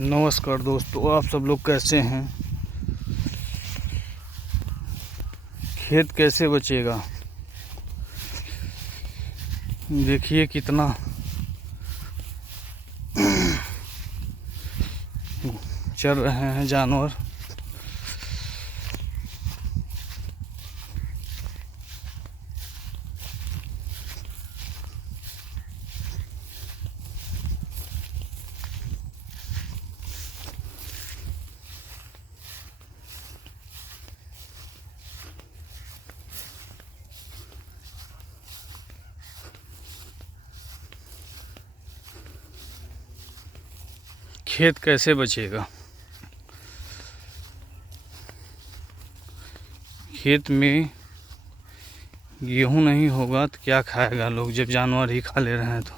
नमस्कार दोस्तों, आप सब लोग कैसे हैं। खेत कैसे बचेगा। देखिए कितना चल रहे हैं जानवर। खेत कैसे बचेगा। खेत में गेहूं नहीं होगा तो क्या खाएगा लोग, जब जानवर ही खा ले रहे हैं तो।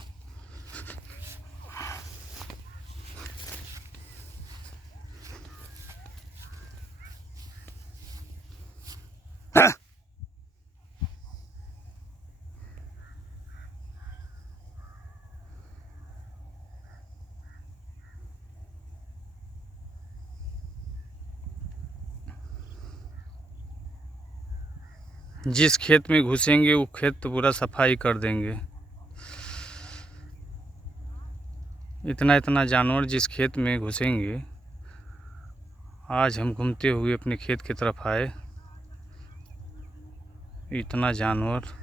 जिस खेत में घुसेंगे वो खेत तो पूरा सफाई कर देंगे। इतना इतना जानवर जिस खेत में घुसेंगे। आज हम घूमते हुए अपने खेत की तरफ आए, इतना जानवर